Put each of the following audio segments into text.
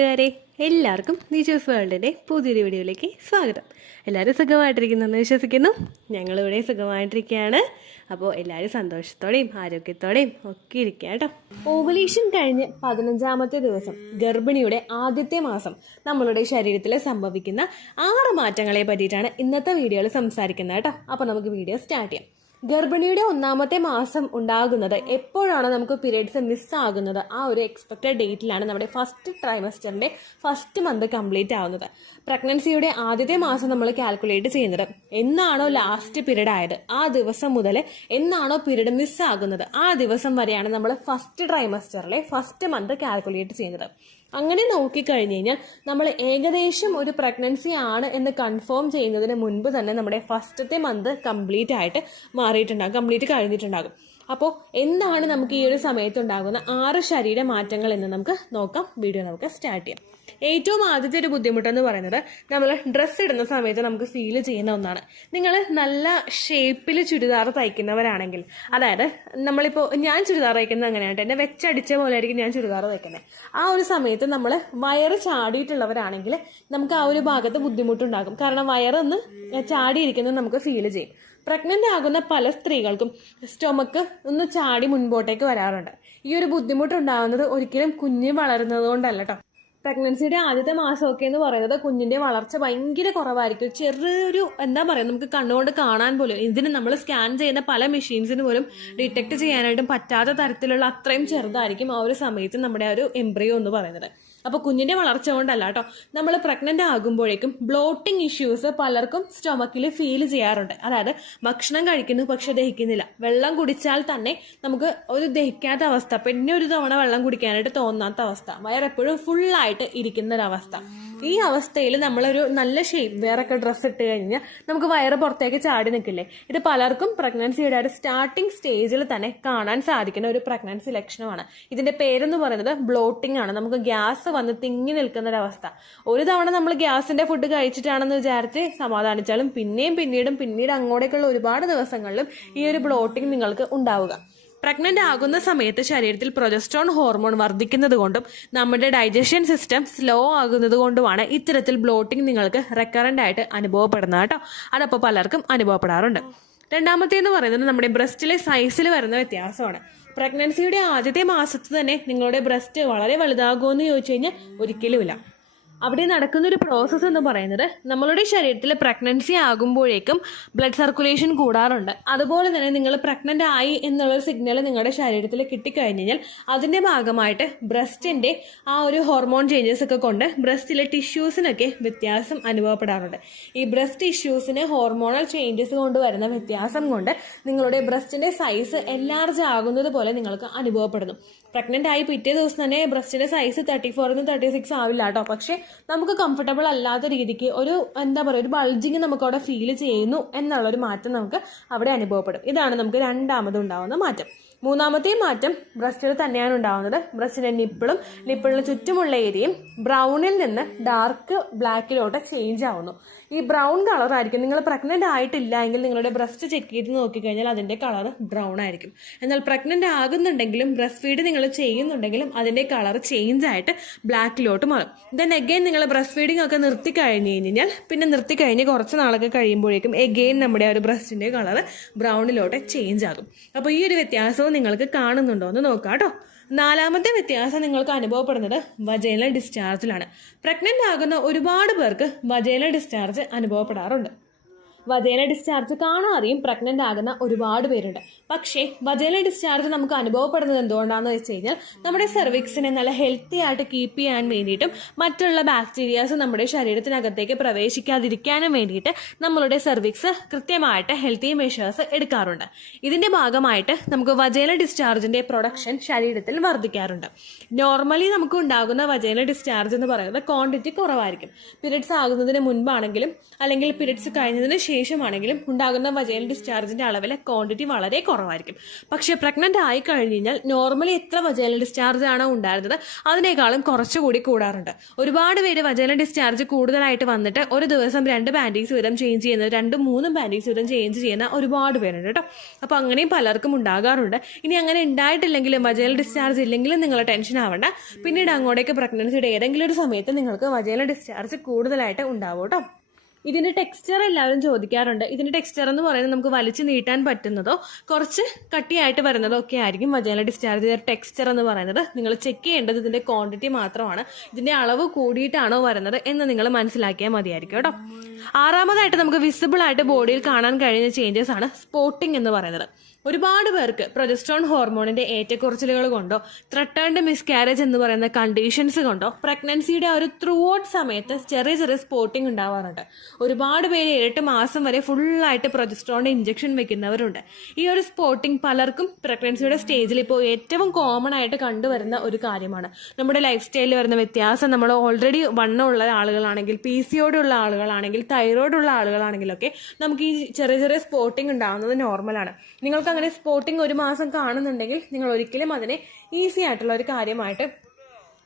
കൂട്ടുകാരെ, എല്ലാവർക്കും നിജോസ് വേൾഡിൻ്റെ പുതിയൊരു വീഡിയോയിലേക്ക് സ്വാഗതം. എല്ലാവരും സുഖമായിട്ടിരിക്കുന്നെന്ന് വിശ്വസിക്കുന്നു. ഞങ്ങളിവിടെ സുഖമായിട്ടിരിക്കുകയാണ്. അപ്പോൾ എല്ലാവരും സന്തോഷത്തോടെയും ആരോഗ്യത്തോടെയും ഒക്കെ ഇരിക്കുക കേട്ടോ. ഓവുലേഷൻ കഴിഞ്ഞ് 15ാമത്തെ ദിവസം ഗർഭിണിയുടെ ആദ്യത്തെ മാസം നമ്മളുടെ ശരീരത്തിൽ സംഭവിക്കുന്ന 6 മാറ്റങ്ങളെ പറ്റിയിട്ടാണ് ഇന്നത്തെ വീഡിയോയിൽ സംസാരിക്കുന്നത് കേട്ടോ. അപ്പോൾ നമുക്ക് വീഡിയോ സ്റ്റാർട്ട് ചെയ്യാം. ഗർഭിണിയുടെ 1ാമത്തെ മാസം ഉണ്ടാകുന്നത് എപ്പോഴാണ് നമുക്ക് പീരിയഡ്സ് മിസ്സാകുന്നത്? ആ ഒരു എക്സ്പെക്റ്റഡ് ഡേറ്റിലാണ് നമ്മുടെ ഫസ്റ്റ് ട്രൈമസ്റ്ററിന്റെ ഫസ്റ്റ് മന്ത് കംപ്ലീറ്റ് ആവുന്നത്. പ്രഗ്നൻസിയുടെ ആദ്യത്തെ മാസം നമ്മൾ കാൽക്കുലേറ്റ് ചെയ്യുന്നത് എന്നാണോ ലാസ്റ്റ് പീരീഡ് ആയത് ആ ദിവസം മുതൽ എന്നാണോ പീരീഡ് മിസ്സാകുന്നത് ആ ദിവസം വരെയാണ് നമ്മൾ ഫസ്റ്റ് ട്രൈമസ്റ്ററിലെ ഫസ്റ്റ് മന്ത് കാൽക്കുലേറ്റ് ചെയ്യുന്നത്. അങ്ങനെ നോക്കിക്കഴിഞ്ഞ് കഴിഞ്ഞാൽ നമ്മൾ ഏകദേശം ഒരു പ്രഗ്നൻസി ആണ് എന്ന് കൺഫേം ചെയ്യുന്നതിന് മുൻപ് തന്നെ നമ്മുടെ ഫസ്റ്റത്തെ മന്ത് കംപ്ലീറ്റ് ആയിട്ട് മാറിയിട്ടുണ്ടാകും, കംപ്ലീറ്റ് കഴിഞ്ഞിട്ടുണ്ടാകും. അപ്പോൾ എന്താണ് നമുക്ക് ഈ ഒരു സമയത്തുണ്ടാകുന്ന 6 ശരീര മാറ്റങ്ങൾ എന്ന് നമുക്ക് നോക്കാം. വീഡിയോ നമുക്ക് സ്റ്റാർട്ട് ചെയ്യാം. ഏറ്റവും ആദ്യത്തെ ഒരു ബുദ്ധിമുട്ടെന്ന് പറയുന്നത് നമ്മൾ ഡ്രസ്സ് ഇടുന്ന സമയത്ത് നമുക്ക് ഫീൽ ചെയ്യുന്ന ഒന്നാണ്. നിങ്ങൾ നല്ല ഷേപ്പിൽ ചുരിദാർ തയ്ക്കുന്നവരാണെങ്കിൽ, അതായത് നമ്മളിപ്പോൾ ഞാൻ ചുരിദാർ തയ്ക്കുന്നത് അങ്ങനെയായിട്ട് എന്നെ വെച്ചടിച്ച പോലെ ആയിരിക്കും ഞാൻ ചുരിദാർ തയ്ക്കുന്നത്. ആ ഒരു സമയത്ത് നമ്മൾ വയറ് ചാടിയിട്ടുള്ളവരാണെങ്കിൽ നമുക്ക് ആ ഒരു ഭാഗത്ത് ബുദ്ധിമുട്ടുണ്ടാകും. കാരണം വയറൊന്ന് ചാടിയിരിക്കുന്നത് നമുക്ക് ഫീൽ ചെയ്യും. പ്രഗ്നന്റ് ആകുന്ന പല സ്ത്രീകൾക്കും സ്റ്റൊമക്ക് ഒന്ന് ചാടി മുൻപോട്ടേക്ക് വരാറുണ്ട്. ഈ ഒരു ബുദ്ധിമുട്ടുണ്ടാകുന്നത് ഒരിക്കലും കുഞ്ഞ് വളരുന്നത് കൊണ്ടല്ല കേട്ടോ. പ്രഗ്നൻസിയുടെ ആദ്യത്തെ മാസമൊക്കെ എന്ന് പറയുന്നത് കുഞ്ഞിന്റെ വളർച്ച ഭയങ്കര കുറവായിരിക്കും. ചെറിയൊരു എന്താ പറയുക, നമുക്ക് കണ്ണുകൊണ്ട് കാണാൻ പോലും, ഇതിന് നമ്മൾ സ്കാൻ ചെയ്യുന്ന പല മെഷീൻസിന് പോലും ഡിറ്റക്ട് ചെയ്യാനായിട്ടും പറ്റാത്ത തരത്തിലുള്ള അത്രയും ചെറുതായിരിക്കും ആ ഒരു സമയത്ത് നമ്മുടെ ആ ഒരു എംബ്രിയോ എന്ന് പറയുന്നത്. അപ്പോൾ കുഞ്ഞിന്റെ വളർച്ച കൊണ്ടല്ല കേട്ടോ. നമ്മൾ പ്രഗ്നന്റ് ആകുമ്പോഴേക്കും ബ്ലോട്ടിംഗ് ഇഷ്യൂസ് പലർക്കും സ്റ്റൊമക്കിൽ ഫീൽ ചെയ്യാറുണ്ട്. അതായത് ഭക്ഷണം കഴിക്കുന്നു പക്ഷെ ദഹിക്കുന്നില്ല, വെള്ളം കുടിച്ചാൽ തന്നെ നമുക്ക് ഒരു ദഹിക്കാത്ത അവസ്ഥ, പിന്നെ ഒരു തവണ വെള്ളം കുടിക്കാനായിട്ട് തോന്നാത്ത അവസ്ഥ, വയറെപ്പോഴും ഫുള്ളായിട്ട് ഇരിക്കുന്ന ഒരവസ്ഥ. ഈ അവസ്ഥയിൽ നമ്മളൊരു നല്ല ഷേപ്പ് വേറൊക്കെ ഡ്രസ്സ് ഇട്ട് കഴിഞ്ഞാൽ നമുക്ക് വയറ് പുറത്തേക്ക് ചാടി നിൽക്കില്ലേ? ഇത് പലർക്കും പ്രഗ്നൻസിയുടെ ഒരു സ്റ്റാർട്ടിംഗ് സ്റ്റേജിൽ തന്നെ കാണാൻ സാധിക്കുന്ന ഒരു പ്രഗ്നൻസി ലക്ഷണമാണ്. ഇതിന്റെ പേരെന്ന് പറയുന്നത് ബ്ലോട്ടിംഗ് ആണ്. നമുക്ക് ഗ്യാസ് വന്ന് തിങ്ങി നിൽക്കുന്ന ഒരവസ്ഥ. ഒരു തവണ നമ്മൾ ഗ്യാസിന്റെ ഫുഡ് കഴിച്ചിട്ടാണെന്ന് വിചാരിച്ച് സമാധാനിച്ചാലും പിന്നീട് അങ്ങോട്ടേക്കുള്ള ഒരുപാട് ദിവസങ്ങളിലും ഈ ഒരു ബ്ലോട്ടിംഗ് നിങ്ങൾക്ക് ഉണ്ടാവുക. പ്രഗ്നന്റ് ആകുന്ന സമയത്ത് ശരീരത്തിൽ പ്രൊജസ്ട്രോൺ ഹോർമോൺ വർദ്ധിക്കുന്നത് കൊണ്ടും നമ്മുടെ ഡൈജഷൻ സിസ്റ്റം സ്ലോ ആകുന്നത് കൊണ്ടുമാണ് ഇത്തരത്തിൽ ബ്ലോട്ടിംഗ് നിങ്ങൾക്ക് റെക്കറന്റ് ആയിട്ട് അനുഭവപ്പെടുന്നത് കേട്ടോ. അതപ്പോൾ പലർക്കും അനുഭവപ്പെടാറുണ്ട്. രണ്ടാമത്തേന്ന് പറയുന്നത് നമ്മുടെ ബ്രസ്റ്റിലെ സൈസിൽ വരുന്ന വ്യത്യാസമാണ്. പ്രഗ്നൻസിയുടെ ആദ്യത്തെ മാസത്ത് തന്നെ നിങ്ങളുടെ ബ്രസ്റ്റ് വളരെ വലുതാകുമോ എന്ന് ചോദിച്ചു കഴിഞ്ഞാൽ ഒരിക്കലുമില്ല. അവിടെ നടക്കുന്നൊരു പ്രോസസ്സ് എന്ന് പറയുന്നത് നമ്മളുടെ ശരീരത്തിൽ പ്രഗ്നൻസി ആകുമ്പോഴേക്കും ബ്ലഡ് സർക്കുലേഷൻ കൂടാറുണ്ട്. അതുപോലെ തന്നെ നിങ്ങൾ പ്രഗ്നന്റ് ആയി എന്നുള്ളൊരു സിഗ്നൽ നിങ്ങളുടെ ശരീരത്തിൽ കിട്ടിക്കഴിഞ്ഞ് കഴിഞ്ഞാൽ അതിൻ്റെ ഭാഗമായിട്ട് ബ്രസ്റ്റിൻ്റെ ആ ഒരു ഹോർമോൺ ചേഞ്ചസ് ഒക്കെ കൊണ്ട് ബ്രസ്റ്റിലെ ടിഷ്യൂസിനൊക്കെ വ്യത്യാസം അനുഭവപ്പെടാറുണ്ട്. ഈ ബ്രസ്റ്റ് ടിഷ്യൂസിന് ഹോർമോണൽ ചേഞ്ചസ് കൊണ്ട് വരുന്ന വ്യത്യാസം കൊണ്ട് നിങ്ങളുടെ ബ്രസ്റ്റിൻ്റെ സൈസ് എൻലാർജ് ആകുന്നത് പോലെ നിങ്ങൾക്ക് അനുഭവപ്പെടുന്നു. പ്രഗ്നന്റ് ആയി പിറ്റേ ദിവസം തന്നെ ബ്രസ്റ്റിന്റെ സൈസ് 34 36 ആവില്ല കേട്ടോ. പക്ഷെ നമുക്ക് കംഫർട്ടബിൾ അല്ലാത്ത രീതിക്ക് ഒരു എന്താ പറയുക, ഒരു ബൾജിങ് നമുക്ക് അവിടെ ഫീൽ ചെയ്യുന്നു എന്നുള്ളൊരു മാറ്റം നമുക്ക് അവിടെ അനുഭവപ്പെടും. ഇതാണ് നമുക്ക് രണ്ടാമതുണ്ടാവുന്ന മാറ്റം. മൂന്നാമത്തെ മാറ്റം ബ്രസ്റ്റിൽ തന്നെയാണ് ഉണ്ടാവുന്നത്. ബ്രസ്റ്റിന്റെ നിപ്പിളിന് ചുറ്റുമുള്ള ഏരിയയും ബ്രൗണിൽ നിന്ന് ഡാർക്ക് ബ്ലാക്കിലോട്ട് ചേഞ്ച് ആവുന്നു. ഈ ബ്രൗൺ കളർ ആയിരിക്കും. നിങ്ങൾ പ്രഗ്നന്റ് ആയിട്ടില്ല എങ്കിൽ നിങ്ങളുടെ ബ്രസ്റ്റ് ചെക്ക് ചെയ്ത് നോക്കിക്കഴിഞ്ഞാൽ അതിന്റെ കളർ ബ്രൗൺ ആയിരിക്കും. എന്നാൽ പ്രഗ്നന്റ് ആകുന്നുണ്ടെങ്കിലും ബ്രസ്റ്റ് ഫീഡ് നിങ്ങൾ ചെയ്യുന്നുണ്ടെങ്കിലും അതിന്റെ കളർ ചേഞ്ച് ആയിട്ട് ബ്ലാക്കിലോട്ട് മാറും. ദെൻ എഗെയിൻ നിങ്ങൾ ബ്രസ്റ്റ് ഫീഡിംഗ് ഒക്കെ നിർത്തി കഴിഞ്ഞ് കുറച്ച് നാളൊക്കെ കഴിയുമ്പോഴേക്കും എഗെയിൻ നമ്മുടെ ഒരു ബ്രസ്റ്റിന്റെ കളർ ബ്രൗണിലോട്ട് ചേഞ്ച് ആകും. അപ്പോൾ ഈ ഒരു വ്യത്യാസവും നിങ്ങൾക്ക് കാണുന്നുണ്ടോ എന്ന് നോക്കാം കേട്ടോ. നാലാമത്തെ വ്യത്യാസം നിങ്ങൾക്ക് അനുഭവപ്പെടുന്നത് വജൈനൽ ഡിസ്ചാർജിലാണ്. പ്രഗ്നന്റ് ആകുന്ന ഒരുപാട് പേർക്ക് വജൈനൽ ഡിസ്ചാർജ് അനുഭവപ്പെടാറുണ്ട്. വജൈനൽ ഡിസ്ചാർജ് കാണാതെയും പ്രഗ്നന്റ് ആകുന്ന ഒരുപാട് പേരുണ്ട്. പക്ഷേ വജൈനൽ ഡിസ്ചാർജ് നമുക്ക് അനുഭവപ്പെടുന്നത് എന്തുകൊണ്ടാണെന്ന് വെച്ച് കഴിഞ്ഞാൽ നമ്മുടെ സെർവിക്സിനെ നല്ല ഹെൽത്തി ആയിട്ട് കീപ്പ് ചെയ്യാൻ വേണ്ടിയിട്ടും മറ്റുള്ള ബാക്ടീരിയാസ് നമ്മുടെ ശരീരത്തിനകത്തേക്ക് പ്രവേശിക്കാതിരിക്കാനും വേണ്ടിയിട്ട് നമ്മളുടെ സെർവിക്സ് കൃത്യമായിട്ട് ഹെൽത്തി മെഷേഴ്സ് എടുക്കാറുണ്ട്. ഇതിന്റെ ഭാഗമായിട്ട് നമുക്ക് വജൈനൽ ഡിസ്ചാർജിന്റെ പ്രൊഡക്ഷൻ ശരീരത്തിൽ വർദ്ധിക്കാറുണ്ട്. നോർമലി നമുക്ക് ഉണ്ടാകുന്ന വജൈനൽ ഡിസ്ചാർജ് എന്ന് പറയുന്നത് ക്വാണ്ടിറ്റി കുറവായിരിക്കും. പീരിയഡ്സ് ആകുന്നതിന് മുൻപാണെങ്കിലും അല്ലെങ്കിൽ പീരിയഡ്സ് കഴിഞ്ഞതിന് ശേഷമാണെങ്കിലും ഉണ്ടാകുന്ന വജൈനൽ ഡിസ്ചാർജിന്റെ അളവിലെ ക്വാണ്ടിറ്റി വളരെ കുറവായിരിക്കും. പക്ഷേ പ്രഗ്നന്റ് ആയി കഴിഞ്ഞ് കഴിഞ്ഞാൽ നോർമലി എത്ര വജൈനൽ ഡിസ്ചാർജ് ആണോ ഉണ്ടായിരുന്നത് അതിനേക്കാളും കുറച്ചുകൂടി കൂടാറുണ്ട്. ഒരുപാട് പേര് വജൈനൽ ഡിസ്ചാർജ് കൂടുതലായിട്ട് വന്നിട്ട് ഒരു ദിവസം 2 പാൻറ്റീസ് വീതം ചേഞ്ച് ചെയ്യുന്നത്, 2-3 പാൻറ്റീസ് വീതം ചേഞ്ച് ചെയ്യുന്ന ഒരുപാട് പേരുണ്ട് കേട്ടോ. അപ്പോൾ അങ്ങനെയും പലർക്കും ഉണ്ടാകാറുണ്ട്. ഇനി അങ്ങനെ ഉണ്ടായിട്ടില്ലെങ്കിലും വജൈനൽ ഡിസ്ചാർജ് ഇല്ലെങ്കിലും നിങ്ങൾ ടെൻഷൻ ആവണ്ട. പിന്നീട് അങ്ങോട്ടേക്ക് പ്രഗ്നൻസിയുടെ ഏതെങ്കിലും ഒരു സമയത്ത് നിങ്ങൾക്ക് വജൈനൽ ഡിസ്ചാർജ് കൂടുതലായിട്ട് ഉണ്ടാവും കേട്ടോ. ഇതിന്റെ ടെക്സ്ചർ എല്ലാവരും ചോദിക്കാറുണ്ട്. ഇതിന്റെ ടെക്സ്ചർ എന്ന് പറയുന്നത് നമുക്ക് വലിച്ചു നീട്ടാൻ പറ്റുന്നതോ കുറച്ച് കട്ടിയായിട്ട് വരുന്നതോ ഒക്കെ ആയിരിക്കും വജൈനൽ ഡിസ്ചാർജ് ടെക്സ്ചർ എന്ന് പറയുന്നത്. നിങ്ങൾ ചെക്ക് ചെയ്യേണ്ടത് ഇതിന്റെ ക്വാണ്ടിറ്റി മാത്രമാണ്. ഇതിന്റെ അളവ് കൂടിയിട്ടാണോ വരുന്നത് എന്ന് നിങ്ങൾ മനസ്സിലാക്കിയാൽ മതിയായിരിക്കും കേട്ടോ. ആറാമതായിട്ട് നമുക്ക് വിസിബിൾ ആയിട്ട് ബോഡിയിൽ കാണാൻ കഴിയുന്ന ചേഞ്ചസ് ആണ് സ്പോട്ടിംഗ് എന്ന് പറയുന്നത്. ഒരുപാട് പേർക്ക് പ്രൊജസ്ട്രോൺ ഹോർമോണിന്റെ ഏറ്റക്കുറച്ചിലുകൾ കൊണ്ടോ ത്രട്ടേൺഡ് മിസ്കാരേജ് എന്ന് പറയുന്ന കണ്ടീഷൻസ് കൊണ്ടോ പ്രഗ്നൻസിയുടെ ഒരു ത്രൂ ഔട്ട് സമയത്ത് ചെറിയ ചെറിയ സ്പോട്ടിംഗ് ഉണ്ടാവാറുണ്ട്. ഒരുപാട് പേര് 8 മാസം വരെ ഫുള്ളായിട്ട് പ്രൊജസ്ട്രോണിന്റെ ഇഞ്ചക്ഷൻ വെക്കുന്നവരുണ്ട്. ഈ ഒരു സ്പോട്ടിംഗ് പലർക്കും പ്രഗ്നൻസിയുടെ സ്റ്റേജിൽ ഇപ്പോൾ ഏറ്റവും കോമൺ ആയിട്ട് കണ്ടുവരുന്ന ഒരു കാര്യമാണ്. നമ്മുടെ ലൈഫ് സ്റ്റൈലിൽ വരുന്ന വ്യത്യാസം, നമ്മൾ ഓൾറെഡി വണ്ണമുള്ള ആളുകളാണെങ്കിൽ, PCOD ഉള്ള ആളുകളാണെങ്കിൽ, തൈറോയ്ഡ് ഉള്ള ആളുകളാണെങ്കിലൊക്കെ നമുക്ക് ഈ ചെറിയ ചെറിയ സ്പോട്ടിംഗ് ഉണ്ടാകുന്നത് നോർമലാണ്. നിങ്ങൾക്ക് അങ്ങനെ സ്പോട്ടിംഗ് 1 മാസം കാണുന്നുണ്ടെങ്കിൽ നിങ്ങൾ ഒരിക്കലും അതിനെ ഈസി ആയിട്ടുള്ള ഒരു കാര്യമായിട്ട്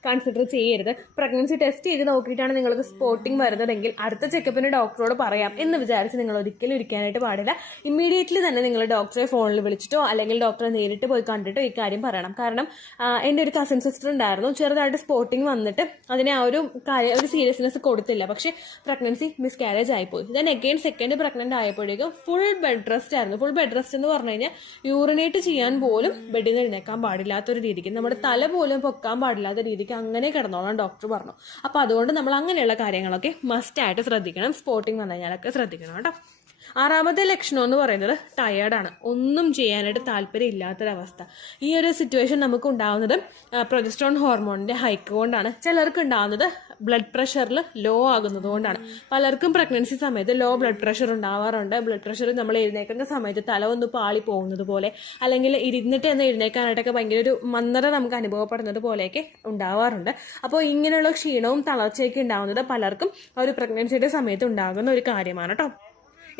കൺസിഡർ ചെയ്യരുത്. പ്രഗ്നൻസി ടെസ്റ്റ് ചെയ്ത് നോക്കിയിട്ടാണ് നിങ്ങൾക്ക് സ്പോട്ടിംഗ് വരുന്നതെങ്കിൽ അടുത്ത ചെക്കപ്പിന് ഡോക്ടറോട് പറയാം എന്ന് വിചാരിച്ച് നിങ്ങൾ ഒരിക്കലും ഇരിക്കാനായിട്ട് പാടില്ല. ഇമ്മീഡിയറ്റ്ലി തന്നെ നിങ്ങൾ ഡോക്ടറെ ഫോണിൽ വിളിച്ചിട്ടോ അല്ലെങ്കിൽ ഡോക്ടറെ നേരിട്ട് പോയി കണ്ടിട്ടോ ഈ കാര്യം പറയണം. കാരണം എൻ്റെ ഒരു കസിൻ സിസ്റ്റർ ഉണ്ടായിരുന്നു, ചെറുതായിട്ട് സ്പോട്ടിംഗ് വന്നിട്ട് അതിനെ ആ ഒരു സീരിയസ്നെസ് കൊടുത്തില്ല. പക്ഷേ പ്രഗ്നൻസി മിസ്കാരേജ് ആയിപ്പോയി. ദെൻ അഗെയിൻ സെക്കൻഡ് പ്രഗ്നന്റ് ആയപ്പോഴേക്കും ഫുൾ ബെഡ് റെസ്റ്റ് ആയിരുന്നു. ഫുൾ ബെഡ് റെസ്റ്റ് എന്ന് പറഞ്ഞു കഴിഞ്ഞാൽ യൂറിനേറ്റ് ചെയ്യാൻ പോലും ബെഡിൽ നിന്ന് എഴുന്നേക്കാൻ പാടില്ലാത്തൊരു രീതിക്ക്, നമ്മുടെ തല പോലും പൊക്കാൻ പാടില്ലാത്ത രീതിക്ക് അങ്ങനെ കിടന്നോളാം ഡോക്ടർ പറഞ്ഞു. അപ്പോൾ അതുകൊണ്ട് നമ്മൾ അങ്ങനെയുള്ള കാര്യങ്ങളൊക്കെ മസ്റ്റായിട്ട് ശ്രദ്ധിക്കണം. സ്പോട്ടിംഗ് വന്നു കഴിഞ്ഞാലൊക്കെ ശ്രദ്ധിക്കണം കേട്ടോ. ആറാമത്തെ ലക്ഷണം എന്ന് പറയുന്നത് ടയേർഡാണ്. ഒന്നും ചെയ്യാനായിട്ട് താല്പര്യം ഇല്ലാത്തൊരവസ്ഥ. ഈ ഒരു സിറ്റുവേഷൻ നമുക്ക് ഉണ്ടാവുന്നത് പ്രൊജസ്ട്രോൺ ഹോർമോണിന്റെ ഹൈക്ക് കൊണ്ടാണ്. ചിലർക്ക് ഉണ്ടാവുന്നത് ബ്ലഡ് പ്രഷറിൽ ലോ ആകുന്നത് കൊണ്ടാണ്. പലർക്കും പ്രഗ്നൻസി സമയത്ത് ലോ ബ്ലഡ് പ്രഷർ ഉണ്ടാവാറുണ്ട്. ബ്ലഡ് പ്രഷർ നമ്മൾ എഴുന്നേക്കുന്ന സമയത്ത് തല ഒന്ന് പാളി പോകുന്നത് പോലെ, അല്ലെങ്കിൽ ഇരുന്നിട്ട് എന്ന് എഴുന്നേക്കാനായിട്ടൊക്കെ ഭയങ്കര ഒരു മന്ദത നമുക്ക് അനുഭവപ്പെടുന്നത് പോലെയൊക്കെ ഉണ്ടാവാറുണ്ട്. അപ്പോൾ ഇങ്ങനെയുള്ള ക്ഷീണവും തളർച്ചയൊക്കെ ഉണ്ടാവുന്നത് പലർക്കും ഒരു പ്രഗ്നൻസിയുടെ സമയത്ത് ഉണ്ടാകുന്ന ഒരു കാര്യമാണ് കേട്ടോ.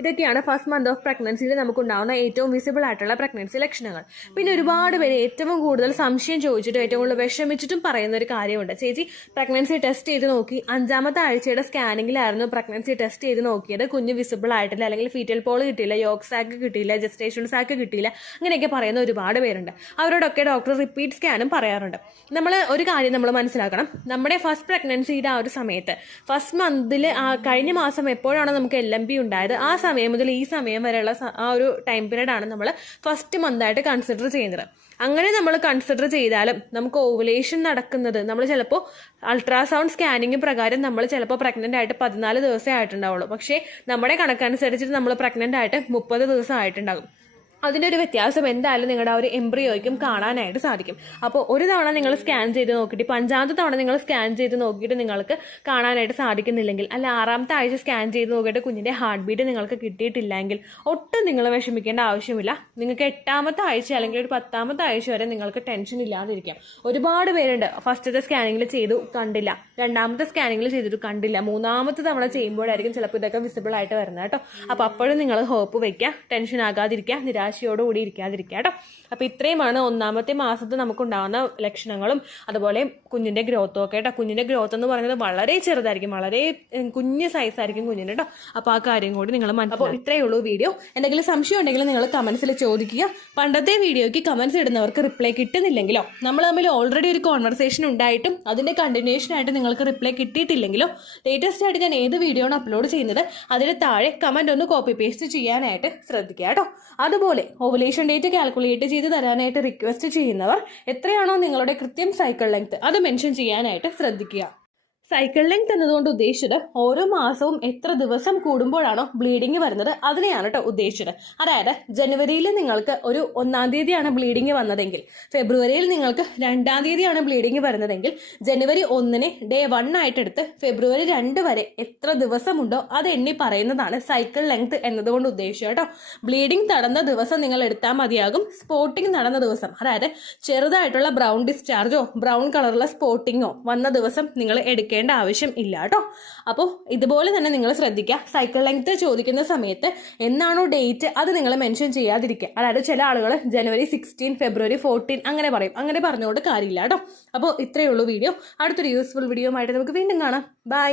ഇതൊക്കെയാണ് ഫസ്റ്റ് മന്ത് ഓഫ് പ്രഗ്നൻസിയിൽ നമുക്കുണ്ടാകുന്ന ഏറ്റവും വിസിബിൾ ആയിട്ടുള്ള പ്രഗ്നൻസി ലക്ഷണങ്ങൾ. പിന്നെ ഒരുപാട് പേര് ഏറ്റവും കൂടുതൽ സംശയം ചോദിച്ചിട്ടും ഏറ്റവും കൂടുതൽ വിഷമിച്ചിട്ടും പറയുന്ന ഒരു കാര്യമുണ്ട്. ചേച്ചി പ്രഗ്നൻസി ടെസ്റ്റ് ചെയ്ത് നോക്കി, 5ാമത്തെ ആഴ്ചയുടെ സ്കാനിങ്ങിലായിരുന്നു പ്രഗ്നൻസി ടെസ്റ്റ് ചെയ്ത് നോക്കിയത്, കുഞ്ഞ് വിസിബിൾ ആയിട്ടില്ല, അല്ലെങ്കിൽ ഫീറ്റൽ പോൾ കിട്ടിയില്ല, യോഗ് സാക്ക് കിട്ടിയില്ല, ജസ്റ്റേഷൻ സാക്ക് കിട്ടിയില്ല, അങ്ങനെയൊക്കെ പറയുന്ന ഒരുപാട് പേരുണ്ട്. അവരോടൊക്കെ ഡോക്ടർ റിപ്പീറ്റ് സ്കാനും പറയാറുണ്ട്. നമ്മൾ ഒരു കാര്യം നമ്മൾ മനസ്സിലാക്കണം, നമ്മുടെ ഫസ്റ്റ് പ്രഗ്നൻസിയുടെ ആ ഒരു സമയത്ത് ഫസ്റ്റ് മന്തിൽ കഴിഞ്ഞ മാസം എപ്പോഴാണോ നമുക്ക് LMP ഉണ്ടായത് ആ സമയം മുതൽ ഈ സമയം വരെയുള്ള ആ ഒരു ടൈം പീരീഡാണ് നമ്മൾ ഫസ്റ്റ് മന്തായിട്ട് കൺസിഡർ ചെയ്യുന്നത്. അങ്ങനെ നമ്മൾ കൺസിഡർ ചെയ്താലും നമുക്ക് ഓവുലേഷൻ നടക്കുന്നത്, നമ്മൾ ചിലപ്പോൾ അൾട്രാസൗണ്ട് സ്കാനിങ് പ്രകാരം നമ്മൾ ചിലപ്പോൾ പ്രഗ്നന്റ് ആയിട്ട് 14 ദിവസമേ ആയിട്ടുണ്ടാവുള്ളൂ. പക്ഷേ നമ്മുടെ കണക്കനുസരിച്ചിട്ട് നമ്മൾ പ്രഗ്നന്റ് ആയിട്ട് 30 ദിവസം ആയിട്ടുണ്ടാകും. അതിൻ്റെ ഒരു വ്യത്യാസം എന്തായാലും നിങ്ങളുടെ ആ ഒരു എംബ്രിയോയ്ക്കും കാണാനായിട്ട് സാധിക്കും. അപ്പോൾ ഒരു തവണ നിങ്ങൾ സ്കാൻ ചെയ്ത് നോക്കിയിട്ട് 5ാമത്തെ തവണ നിങ്ങൾ സ്കാൻ ചെയ്ത് നോക്കിയിട്ട് നിങ്ങൾക്ക് കാണാനായിട്ട് സാധിക്കുന്നില്ലെങ്കിൽ, അല്ല 6ാമത്തെ ആഴ്ച സ്കാൻ ചെയ്ത് നോക്കിയിട്ട് കുഞ്ഞിൻ്റെ ഹാർട്ട് ബീറ്റ് നിങ്ങൾക്ക് കിട്ടിയിട്ടില്ലെങ്കിൽ ഒട്ടും നിങ്ങൾ വിഷമിക്കേണ്ട ആവശ്യമില്ല. നിങ്ങൾക്ക് 8ാമത്തെ ആഴ്ച അല്ലെങ്കിൽ ഒരു 10ാമത്തെ ആഴ്ച വരെ നിങ്ങൾക്ക് ടെൻഷൻ ഇല്ലാതിരിക്കാം. ഒരുപാട് പേരുണ്ട് ഫസ്റ്റത്തെ സ്കാനിങ്ങിൽ ചെയ്തു കണ്ടില്ല, 2ാമത്തെ സ്കാനിങ്ങിൽ ചെയ്തിട്ട് കണ്ടില്ല, 3ാമത്തെ തവണ ചെയ്യുമ്പോഴായിരിക്കും ചിലപ്പോൾ ഇതൊക്കെ വിസിബിൾ ആയിട്ട് വരുന്നത് കേട്ടോ. അപ്പോൾ അപ്പോഴും നിങ്ങൾ ഹോപ്പ് വയ്ക്കുക, ടെൻഷൻ ആകാതിരിക്കുക, നിരാശയോടുകൂടി ഇരിക്കാതിരിക്കുക കേട്ടോ. അപ്പോൾ ഇത്രയുമാണ് 1ാമത്തെ മാസത്തിൽ നമുക്കുണ്ടാകുന്ന ലക്ഷണങ്ങളും അതുപോലെ കുഞ്ഞിൻ്റെ ഗ്രോത്തും ഒക്കെ കേട്ടോ. കുഞ്ഞിൻ്റെ ഗ്രോത്ത് എന്ന് പറയുന്നത് വളരെ ചെറുതായിരിക്കും, വളരെ കുഞ്ഞ് സൈസായിരിക്കും കുഞ്ഞിന് കേട്ടോ. അപ്പോൾ ആ കാര്യം കൂടി നിങ്ങൾ മനസ്സിലാക്കുക. അപ്പോൾ ഇത്രയേ ഉള്ളൂ വീഡിയോ. എന്തെങ്കിലും സംശയം ഉണ്ടെങ്കിൽ നിങ്ങൾ കമൻസിൽ ചോദിക്കുക. പണ്ടത്തെ വീഡിയോയ്ക്ക് കമൻസ് ഇടുന്നവർക്ക് റിപ്ലൈ കിട്ടുന്നില്ലെങ്കിലോ, നമ്മൾ തമ്മിൽ ഓൾറെഡി ഒരു കോൺവെർസേഷൻ ഉണ്ടായിട്ടും അതിൻ്റെ കണ്ടിന്യൂഷൻ ആയിട്ട് നിങ്ങൾക്ക് റിപ്ലൈ കിട്ടിയിട്ടില്ലെങ്കിലോ, ലേറ്റസ്റ്റ് ആയിട്ട് ഞാൻ ഏത് വീഡിയോ ആണ് അപ്ലോഡ് ചെയ്യുന്നത് അതിന് താഴെ കമൻറ്റ് ഒന്ന് കോപ്പി പേസ്റ്റ് ചെയ്യാനായിട്ട് ശ്രദ്ധിക്കുക കേട്ടോ. അതുപോലെ ഓവുലേഷൻ ഡേറ്റ് കാൽക്കുലേറ്റ് ചെയ്ത് തരാനായിട്ട് റിക്വസ്റ്റ് ചെയ്യുന്നവർ എത്രയാണോ നിങ്ങളുടെ കൃത്യം സൈക്കിൾ ലെങ്ത് അത് മെൻഷൻ ചെയ്യാനായിട്ട് ശ്രദ്ധിക്കുക. സൈക്കിൾ ലെങ്ത് എന്നതുകൊണ്ട് ഉദ്ദേശിച്ചത് ഓരോ മാസവും എത്ര ദിവസം കൂടുമ്പോഴാണോ ബ്ലീഡിങ് വരുന്നത് അതിനെയാണ് കേട്ടോ ഉദ്ദേശിച്ചത്. അതായത് ജനുവരിയിൽ നിങ്ങൾക്ക് ഒരു 1-ാം തീയതിയാണ് ബ്ലീഡിങ് വന്നതെങ്കിൽ, ഫെബ്രുവരിയിൽ നിങ്ങൾക്ക് 2-ാം തീയതിയാണ് ബ്ലീഡിങ് വരുന്നതെങ്കിൽ, ജനുവരി 1-നെ ഡേ 1 ആയിട്ടെടുത്ത് ഫെബ്രുവരി 2 വരെ എത്ര ദിവസമുണ്ടോ അത് എണ്ണി പറയുന്നതാണ് സൈക്കിൾ ലെങ്ത് എന്നതുകൊണ്ട് ഉദ്ദേശിച്ചത് കേട്ടോ. ബ്ലീഡിങ് നടന്ന ദിവസം നിങ്ങൾ എടുത്താൽ മതിയാകും. സ്പോട്ടിങ് നടന്ന ദിവസം, അതായത് ചെറുതായിട്ടുള്ള ബ്രൗൺ ഡിസ്ചാർജോ ബ്രൗൺ കളറുള്ള സ്പോട്ടിങ്ങോ വന്ന ദിവസം നിങ്ങൾ എടുക്കുക ചോദിക്കേണ്ട ആവശ്യം ഇല്ല കേട്ടോ. അപ്പോൾ ഇതുപോലെ തന്നെ നിങ്ങൾ ശ്രദ്ധിക്കുക, സൈക്കിൾ ലെങ്ത് ചോദിക്കുന്ന സമയത്ത് എന്നാണോ ഡേറ്റ് അത് നിങ്ങൾ മെൻഷൻ ചെയ്യാതിരിക്കുക. അതായത് ചില ആളുകൾ January 16, February 14 അങ്ങനെ പറയും. അങ്ങനെ പറഞ്ഞുകൊണ്ട് കാര്യമില്ല കേട്ടോ. അപ്പോൾ ഇത്രയേ ഉള്ളൂ വീഡിയോ. അടുത്തൊരു യൂസ്ഫുൾ വീഡിയോ ആയിട്ട് നമുക്ക് വീണ്ടും കാണാം. ബൈ.